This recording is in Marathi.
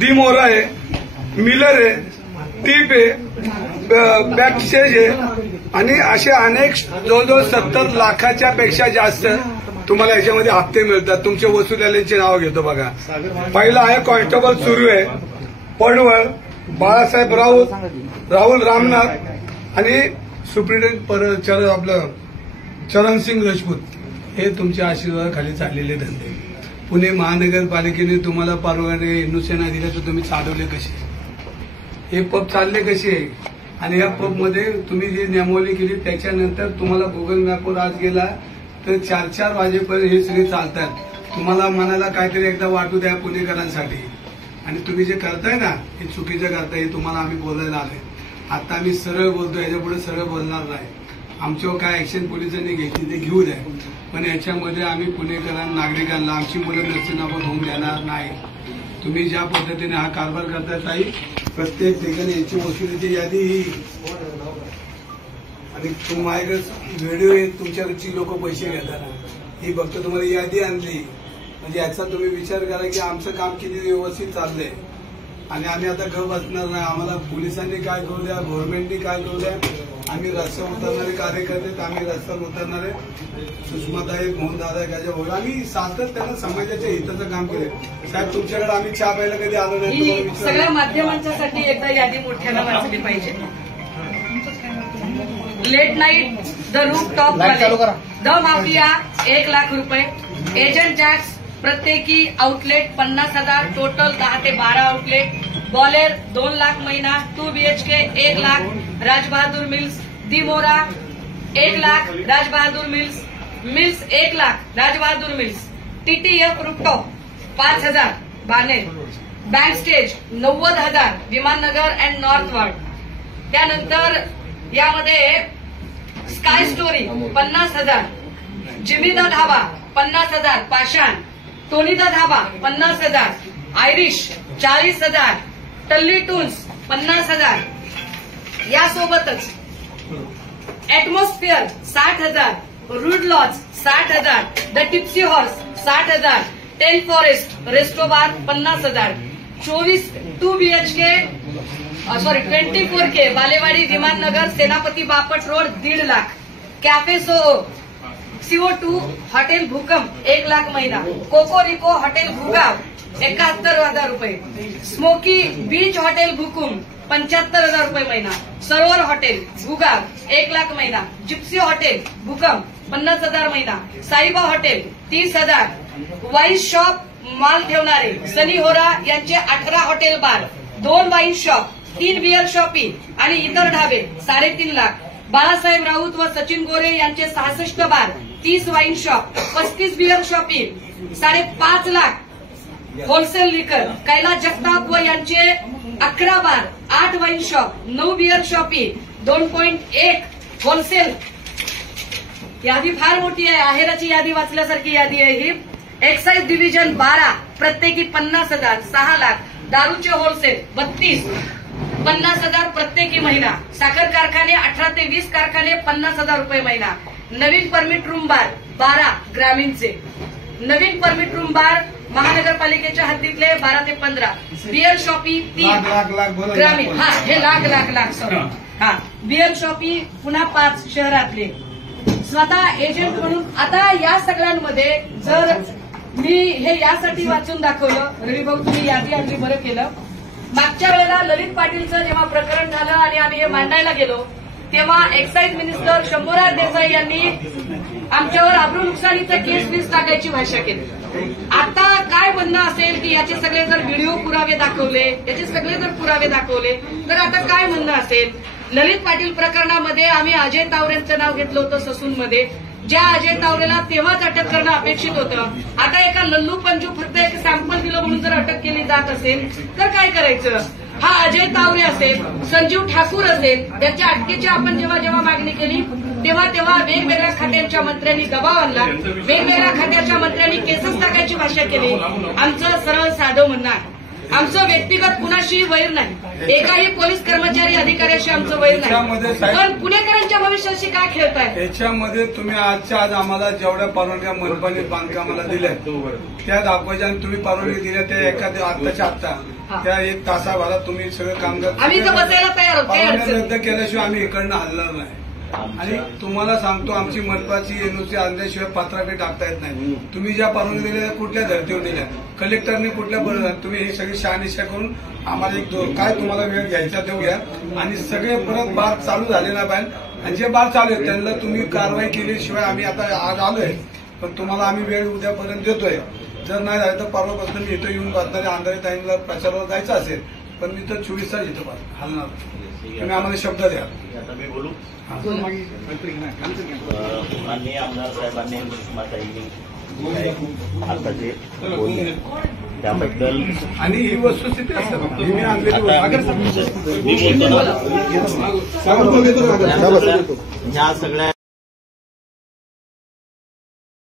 दिमोरा आहे, मिलर आहे, टीप आहे, बॅकस्टेज आहे आणि असे अनेक जवळजवळ 70 लाखाच्या पेक्षा जास्त तुम्हाला याच्यामध्ये हप्ते मिळतात. तुमच्या वसुलीची नावं घेतो बघा. पहिला आहे कॉन्स्टेबल सुरू आहे, पडवळ, बाळासाहेब राहुल रामनाथ आणि सुप्रिटेंडेंट आपलं चरणसिंग राजपूत. हे तुमच्या आशीर्वादाखाली चाललेले धंदे. पुणे महानगरपालिकेने तुम्हाला परवाने एनओसी दिल्या तर तुम्ही चालवले कसे, हे पब चालले कसे आणि या पबमध्ये तुम्ही जी नियमावली केली त्याच्यानंतर तुम्हाला गुगल मॅपवर आज गेला तर 4-4 वाजेपर्यंत हे सगळे चालतात. तुम्हाला मनाला काहीतरी एकदा वाटू द्या पुणेकरांसाठी. आणि तुम्ही जे करताय ना हे चुकीचं करताय, हे तुम्हाला आम्ही बोलायला आलोय. आता आम्ही सरळ बोलतो, याच्यापुढे सरळ बोलणार नाही. आमच्यावर काय ऍक्शन पोलिसांनी घेतली ते घेऊ द्या, पण याच्यामध्ये आम्ही पुणेकरांना नागरिकांना आमची मुलं नसताना होऊन देणार नाही. तुम्ही ज्या पद्धतीने हा कारभार करताय ताई, प्रत्येक ठिकाणी याची वसुलीची यादी ही आणि माझ्याकडे व्हिडिओ येत तुमच्याकडची लोक पैसे घेताना ही फक्त तुम्हाला यादी आणली म्हणजे याचा तुम्ही विचार करा की आमचं काम किती व्यवस्थित चाललंय. आणि आम्ही आता घर बसणार नाही. आम्हाला पोलिसांनी काय करू द्या, गव्हर्नमेंटनी काय करू द्या. आम्ही रस्त्यावर उतरणारे कार्यकर्ते, आम्ही रस्त्यावर उतरणारे सुषमाताई, मोहनदादा गाजाभाऊ, आम्ही सातत्यानं समाजाच्या हिताचं काम केलं. साहेब तुमच्याकडे आम्ही चहा प्यायला कधी आलो नाही. सगळ्या माध्यमांच्यासाठी एकदा यादी मोठ्यानं वाचली पाहिजे. Late night, the roof top, the mafia 1 lakh रुपये, एजंट जॅक्स प्रत्येकी आउटलेट 50,000, टोटल 10 ते 12 आउटलेट, बॉलेर 2 लाख महिना, 2 BHK 1 lakh, Rajbahadur mills, Dimora 1 lakh, Rajbahadur mills 1 lakh, Rajbahadur mills, TTF rooftop 5,000 Baner, bank stage 90,000 Vimannagar and Northward. त्यानंतर यामध्ये sky story 50,000, Jimmy the dhaba 50,000, Pashan, Tony the dhaba 50,000, Irish 40,000, Tulli toons 50,000. यासोबतच atmosphere 60,000, rude lodge 60,000, the tipsy horse 60,000, ten forest restobar 50,000, 2 BHK 24K Balewadi Vimannagar Senapati Bapat road 1.5 lakh, cafe CO2 hotel भूकंप 1 लाख महिना, कोकोरिको हॉटेल भूगाव 71,000 रुपये, स्मोकी बीच हॉटेल भूकुम 75,000 रुपये महिना, सरोवर हॉटेल भूगाव 1 लाख महिना, जिप्सी हॉटेल भूकंप 50,000 महिना, साईबा हॉटेल 30,000, वाईन शॉप माल ठेवणारे सनी होरा यांचे 18 hotel bar, 2 wine shop, 3 beer shoppe आणि इतर ढाबे 3.5 लाख, बाळासाहेब राऊत व सचिन गोरे यांचे 66 bar, 30 wine shop, 35 beer shoppe 5.5 lakh, wholesale liquor Kailas Jagtap व यांचे 11 bar, 8 wine shop, 9 beer shoppe, 2.1 wholesale. यादी फार मोठी आहे, आहेराची यादी वाचल्यासारखी यादी आहे ही. एक्साईज डिव्हिजन 12 प्रत्येकी 50,000, 6 लाख, दारूचे होलसेल 32 50,000 प्रत्येकी महिना, साखर कारखाने 18 ते 20 कारखाने 50,000 रुपये महिना, नवीन परमिट रूम बार 12 ग्रामीणचे, नवीन परमिट रूम बार महानगरपालिकेच्या हद्दीतले 12 ते 15, बिअर शॉपी 3 ग्रामीण, हा हे लाख सॉरी, हा बिअर शॉपी पुन्हा 5 शहरातले. स्वतः एजंट म्हणून आता या सगळ्यांमध्ये जर मी हे यासाठी वाचून दाखवलं, रविभाऊ तुम्ही यादी आणली बरं केलं. मागच्या वेळेला ललित पाटीलचं जेव्हा प्रकरण झालं आणि आम्ही हे मांडायला गेलो तेव्हा एक्साईज मिनिस्टर शंभूराज देसाई यांनी आमच्यावर आबरू नुकसानीचं केस टाकायची भाषा केली. आता काय म्हणणं असेल की याचे सगळे जर व्हिडिओ पुरावे दाखवले, याचे सगळे जर पुरावे दाखवले तर आता काय म्हणणं असेल. ललित पाटील प्रकरणामध्ये आम्ही अजय तावरेंचं नाव घेतलं होतं ससूनमध्ये, ज्या अजय तावरेला तेव्हाच अटक करणं अपेक्षित होतं. आता एका लल्लू पंजू फक्त एक सॅम्पल दिलं म्हणून जर अटक केली जात असेल तर काय करायचं. हा अजय तावरे असेल, संजीव ठाकूर असेल, त्याच्या अटकेची आपण जेव्हा मागणी केली तेव्हा वेगवेगळ्या खात्यांच्या मंत्र्यांनी दबाव आणला, वेगवेगळ्या खात्याच्या मंत्र्यांनी केसेस टाकायची भाषा केली. आमचं सरळ साधं म्हणणं आमचं व्यक्तिगत कुणाशी वैर नाही, एकाही पोलीस कर्मचारी अधिकाऱ्याशी आमचं वैर नाही, पण पुणेकरांच्या भविष्याशी काय खेळताय? याच्यामध्ये तुम्ही आजच्या आज आम्हाला जेवढ्या परवानग्या मनपाने बांधकामाला दिल्या त्या दाखवायच्या आणि तुम्ही परवानगी दिल्या त्या एखाद्या आत्ताच्या आत्ता त्या 1 तासाभरात तुम्ही सगळं काम आम्ही तर बसायला तयार आहोत, काही परवानगी अडचण रद्द केल्याशिवाय आम्ही इकडनं हलणार नाही. आणि तुम्हाला सांगतो आमची मनपाची एनओसी आणल्याशिवाय पत्राफी टाकता येत नाही. तुम्ही ज्या परवानगी दिल्या त्या कुठल्या धर्तीवर दिल्या, कलेक्टरने कुठल्या, तुम्ही ही सगळी शहानिशा करून आम्हाला काय तुम्हाला वेळ घ्यायचा देऊ घ्या आणि सगळे परत बार चालू झाले ना पाहिजे आणि जे बार चालू आहेत त्यांना तुम्ही कारवाई केल्याशिवाय आम्ही आता आज आलोय, पण तुम्हाला आम्ही वेळ उद्यापर्यंत देतोय. जर नाही झालं तर परवापासून मी इथं येऊन बसणाऱ्या अंधारे ताईंना प्रचारावर जायचं असेल, पण मी तर 24 तास इथं हलणार. तुम्ही आम्हाला शब्द द्या. आता मी बोलू. माननीय आमदार साहेबांनी सुषमाताईंनी आता जे बोलले त्याबद्दल आणि ही वस्तुस्थिती असते मी आणलेली ह्या सगळ्या